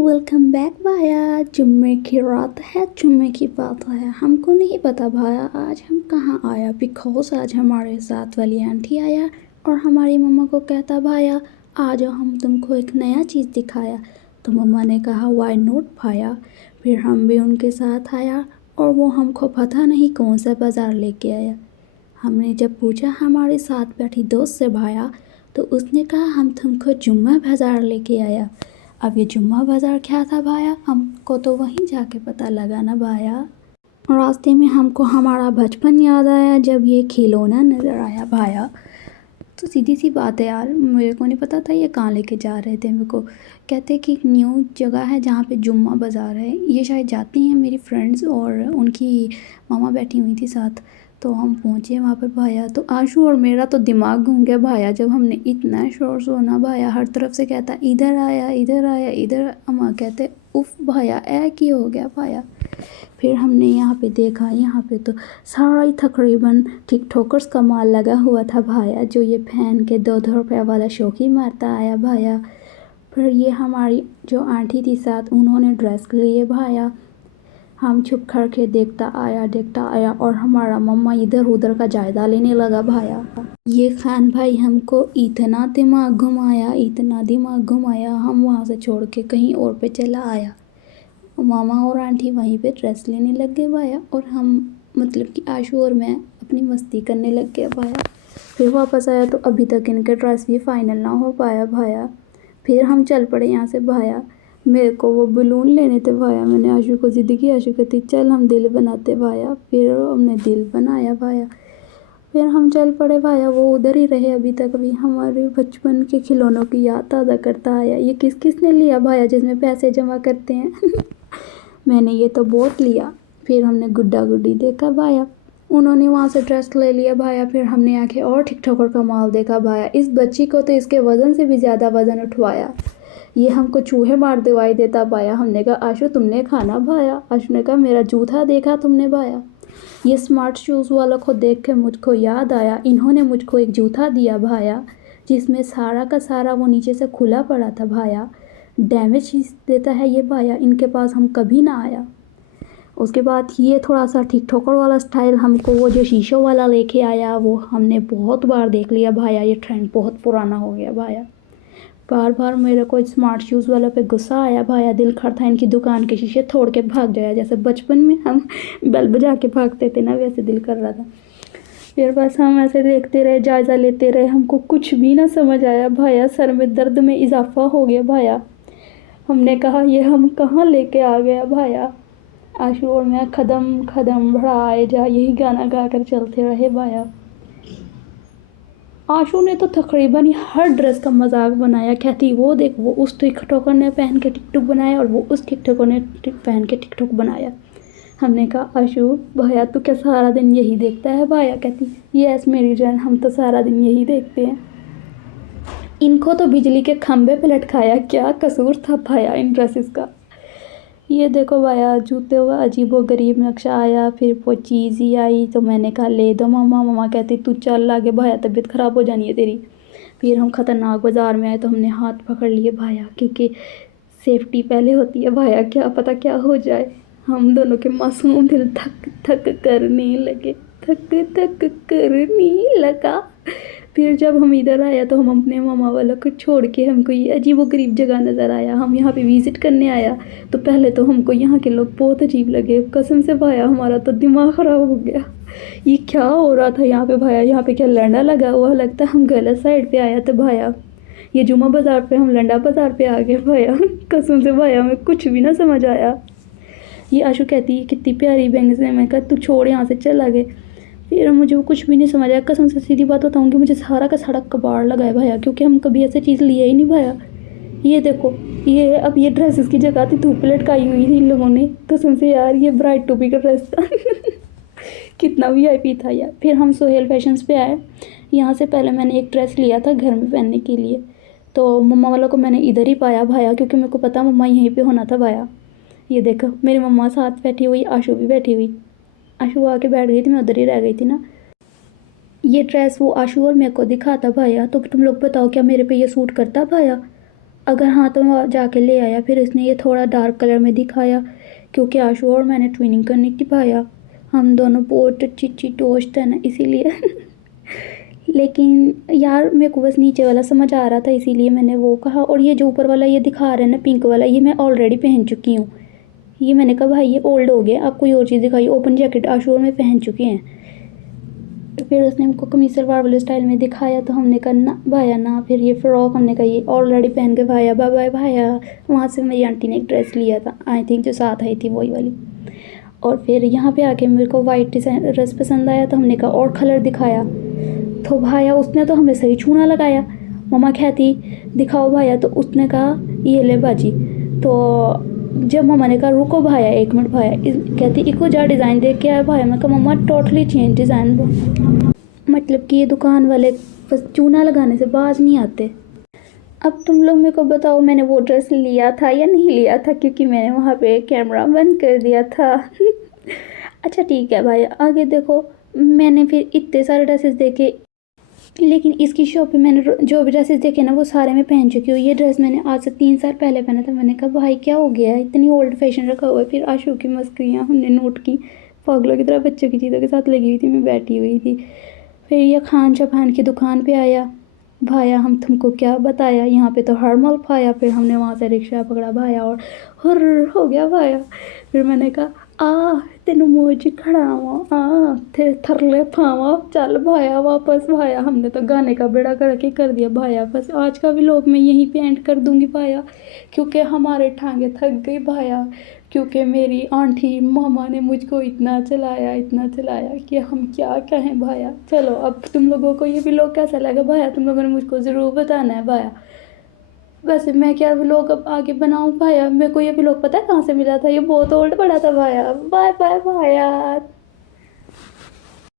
Welcome back भाया। जुम्मे की रात है, जुम्मे की बात है। हमको नहीं पता भाया आज हम कहाँ आया, बिकॉज आज हमारे साथ वाली आंटी आया और हमारी मम्मा को कहता भाया आज हम तुमको एक नया चीज़ दिखाया। तो मम्मा ने कहा वाई नॉट भाया। फिर हम भी उनके साथ आया और वो हमको पता नहीं कौन सा बाज़ार लेके आया। हमने जब पूछा हमारे साथ बैठी दोस्त से भाया, तो उसने कहा हम तुमको जुम्मा बाज़ार लेके आया। अब ये जुम्मा बाज़ार क्या था भाया, हमको तो वहीं जाके पता लगा ना भाया। रास्ते में हमको हमारा बचपन याद आया जब ये खिलौना नज़र आया भाया। तो सीधी सी बात है यार, मेरे को नहीं पता था ये कहाँ लेके जा रहे थे। मेरे को कहते कि एक न्यू जगह है जहाँ पे जुम्मा बाज़ार है, ये शायद जाती हैं मेरी फ्रेंड्स और उनकी मामा बैठी हुई थी साथ। तो हम पहुँचे वहाँ पर भाया, तो आशू और मेरा तो दिमाग घूम गया भाया जब हमने इतना शोर सुना भाया। हर तरफ से कहता इधर आया इधर आया इधर। अम्मा कहते उफ भाया ऐ की हो गया भाया। फिर हमने यहाँ पे देखा, यहाँ पे तो सारा ही तकरीबन टिकटॉकर्स का माल लगा हुआ था भाया, जो ये पहन के 2-2 रुपये वाला शौकी मारता आया भाया। फिर ये हमारी जो आंटी थी साथ, उन्होंने ड्रेस लिए भाया। हम छुप कर के देखता आया और हमारा मम्मा इधर उधर का जायज़ा लेने लगा भाया। ये खान भाई हमको इतना दिमाग घुमाया, इतना दिमाग घुमाया, हम वहाँ से छोड़ के कहीं और पे चला आया। मामा और आंटी वहीं पे ड्रेस लेने लग गए भाया और हम मतलब कि आशू और मैं अपनी मस्ती करने लग गए भाया। फिर वापस आया तो अभी तक इनके ड्रेस भी फाइनल ना हो पाया भाया। फिर हम चल पड़े यहाँ से भाया। मेरे को वो बलून लेने थे भाया, मैंने आशू को ज़िद की, आशू कहती चल हम दिल बनाते भाया। फिर हमने दिल बनाया भाया। फिर हम चल पड़े भाया, वो उधर ही रहे अभी तक भी हमारे बचपन के खिलौनों की याद ताज़ा करता आया। ये किस किस ने लिया भाया जिसमें पैसे जमा करते हैं मैंने ये तो बहुत लिया। फिर हमने गुड्डा गुड्डी देखा भाया, उन्होंने वहाँ से ड्रेस ले लिया भाया। फिर हमने आके और टिकटॉकर का माल देखा भाया। इस बच्ची को तो इसके वज़न से भी ज़्यादा वज़न उठवाया, ये हमको चूहे मार दिवाई देता भाया। हमने कहा आशु तुमने खाना भाया। आशु ने कहा मेरा जूता देखा तुमने भाया। ये स्मार्ट शूज़ वालों को देख के मुझको याद आया, इन्होंने मुझको एक जूता दिया भाया जिसमें सारा का सारा वो नीचे से खुला पड़ा था भाया। डैमेज चीज़ देता है ये भाया, इनके पास हम कभी ना आया। उसके बाद ये थोड़ा सा टिकटॉकर वाला स्टाइल हमको वो जो शीशों वाला लेके आया वो हमने बहुत बार देख लिया भाया। ये ट्रेंड बहुत पुराना हो गया भाया। बार बार मेरे को स्मार्ट शूज़ वालों पे गुस्सा आया भाया। दिल करता इनकी दुकान के शीशे तोड़ के भाग जाया, जैसे बचपन में हम बेल बजा के भागते थे ना, वैसे दिल कर रहा था। फिर बस हम ऐसे देखते रहे, जायज़ा लेते रहे, हमको कुछ भी ना समझ आया भाया। सर में दर्द में इजाफा हो गया भाया। हमने कहा ये हम कहाँ लेके आ गया भाया। आशू और मैं कदम कदम बढ़ाए जा यही गाना गा कर चलते रहे भाया। आशू ने तो तकरीबन हर ड्रेस का मजाक बनाया, कहती वो देख वो उस टिकटॉकर ने पहन के टिकटॉक बनाया और वो उस टिकटॉकर ने पहन के टिकटॉक बनाया। हमने कहा आशू भैया तू क्या सारा दिन यही देखता है भाया। कहती यस मेरी जान हम तो सारा दिन यही देखते हैं। इनको तो बिजली के खंभे पे लटकाया, क्या कसूर था भाया इन ड्रेसेस का। ये देखो भाया जूते हुआ अजीबो गरीब नक्शा आया। फिर वो चीज़ ही आई तो मैंने कहा ले दो मम्मा। मम्मा कहती तू चल आगे भाया तबीयत ख़राब हो जानी है तेरी। फिर हम ख़तरनाक बाज़ार में आए तो हमने हाथ पकड़ लिए भाया, क्योंकि सेफ्टी पहले होती है भाया, क्या पता क्या हो जाए। हम दोनों के मासूम दिल थक थक करने लगे, थक थक करने लगा। फिर जब हम इधर आया तो हम अपने मामा वालों को छोड़ के हमको ये अजीबोगरीब जगह नज़र आया। हम यहाँ पे विज़िट करने आया तो पहले तो हमको यहाँ के लोग बहुत अजीब लगे, कसम से भाया हमारा तो दिमाग ख़राब हो गया। ये क्या हो रहा था यहाँ पे भाया, यहाँ पे क्या लंडा लगा हुआ, लगता है हम गलत साइड पे आया था भाया। ये जुमा बाज़ार पे हम लंडा बाज़ार पे आ गए भाया कसम से भाया हमें कुछ भी ना समझ आया। ये आशु कहती है कितनी प्यारी बैंग्स है, मैं कहा तू छोड़ यहाँ से चल आगे। फिर मुझे वो कुछ भी नहीं समझ आया, कसम से सीधी बात बताऊँ कि मुझे सारा का सारा कबाड़ लगा है भाया, क्योंकि हम कभी ऐसी चीज़ लिए ही नहीं भाया। ये देखो ये अब ये ड्रेसेस की जगह थी धूप लटकाई हुई थी इन लोगों ने, कसम से यार ये ब्राइड टोपी का ड्रेस था कितना वीआईपी था यार। फिर हम सोहेल फैशंस पे आए। यहाँ से पहले मैंने एक ड्रेस लिया था घर में पहनने के लिए, तो मम्मा वालों को मैंने इधर ही पाया भाया, क्योंकि मेरे को पता मम्मा यहीं पे होना था भाया। ये देखो मेरी मम्मा साथ बैठी हुई, आशू भी बैठी हुई। आशू आके बैठ गई थी, मैं उधर ही रह गई थी ना। ये ड्रेस वो आशू और मेरे को दिखाता भाया, तो तुम लोग बताओ क्या मेरे पे ये सूट करता भाया। अगर हाँ तो मैं जाके ले आया। फिर इसने ये थोड़ा डार्क कलर में दिखाया, क्योंकि आशु और मैंने ट्विनिंग करने की भाया, हम दोनों बहुत अच्छी दोस्त है ना, इसीलिए लेकिन यार मेरे को बस नीचे वाला समझ आ रहा था, इसीलिए मैंने वो कहा। और ये जो ऊपर वाला ये दिखा रहे हैं ना पिंक वाला, ये मैं ऑलरेडी पहन चुकी हूँ। ये मैंने कहा भाई ये ओल्ड हो गया, आप कोई और चीज़ दिखाइए। ओपन जैकेट आशु और मैं पहन चुके हैं। फिर उसने हमको कमीज सलवार वाले स्टाइल में दिखाया, तो हमने कहा ना भाया ना। फिर ये फ्रॉक हमने कहा ये ऑलरेडी पहन के भाया, बाय बाय भाया। वहाँ से मेरी आंटी ने एक ड्रेस लिया था, आई थिंक जो साथ आई थी वही वाली। और फिर यहाँ पे आके मेरे को वाइट डिज़ाइन ड्रेस पसंद आया, तो हमने कहा और कलर दिखाया। तो भाया उसने तो हमें सही छूना लगाया। मम्मा कहती दिखाओ भाया, तो उसने कहा ये ले बाजी। तो जब मम्मा ने कहा रुको भाया एक मिनट भाया, कहती इको जा डिज़ाइन देख के आया भाया। मैं कहा मम्मा टोटली चेंज डिज़ाइन। मतलब कि ये दुकान वाले बस चूना लगाने से बाज नहीं आते। अब तुम लोग मेरे को बताओ मैंने वो ड्रेस लिया था या नहीं लिया था, क्योंकि मैंने वहाँ पे कैमरा बंद कर दिया था। अच्छा ठीक है भाई, आगे देखो। मैंने फिर इतने सारे ड्रेसेस देखे, लेकिन इसकी शॉप पे मैंने जो भी ड्रेसेस देखे ना वो सारे मैं पहन चुकी हूँ। ये ड्रेस मैंने आज से 3 साल पहले पहना था। मैंने कहा भाई क्या हो गया है, इतनी ओल्ड फैशन रखा हुआ है। फिर आशु की मस्करियाँ हमने नोट की, पागलों की तरह बच्चों की चीज़ों के साथ लगी हुई थी, मैं बैठी हुई थी। फिर ये खान चौहान की दुकान पे आया। भाया हम तुमको क्या बताया, यहाँ पे तो हर मल पाया। फिर हमने वहाँ से रिक्शा पकड़ा भाया, और हुर हो गया भाया। फिर मैंने कहा तेनू मौज खड़ावा थे थरले फावा, चल भाया वापस भाया। हमने तो गाने का बेड़ा करके कर दिया भाया। बस आज का भी लोग मैं यहीं पे एंड कर दूंगी भाया, क्योंकि हमारे टांगे थक गई भाया। क्योंकि मेरी आंटी मामा ने मुझको इतना चलाया कि हम क्या कहें भाया। चलो अब तुम लोगों को ये व्लॉग कैसा लगा भाया, तुम लोगों ने मुझको ज़रूर बताना है भाया। वैसे मैं क्या व्लॉग अब आगे बनाऊँ भाया, मेरे को ये व्लॉग पता है कहाँ से मिला था, ये बहुत ओल्ड पड़ा था भाया। बाय बाय भाया।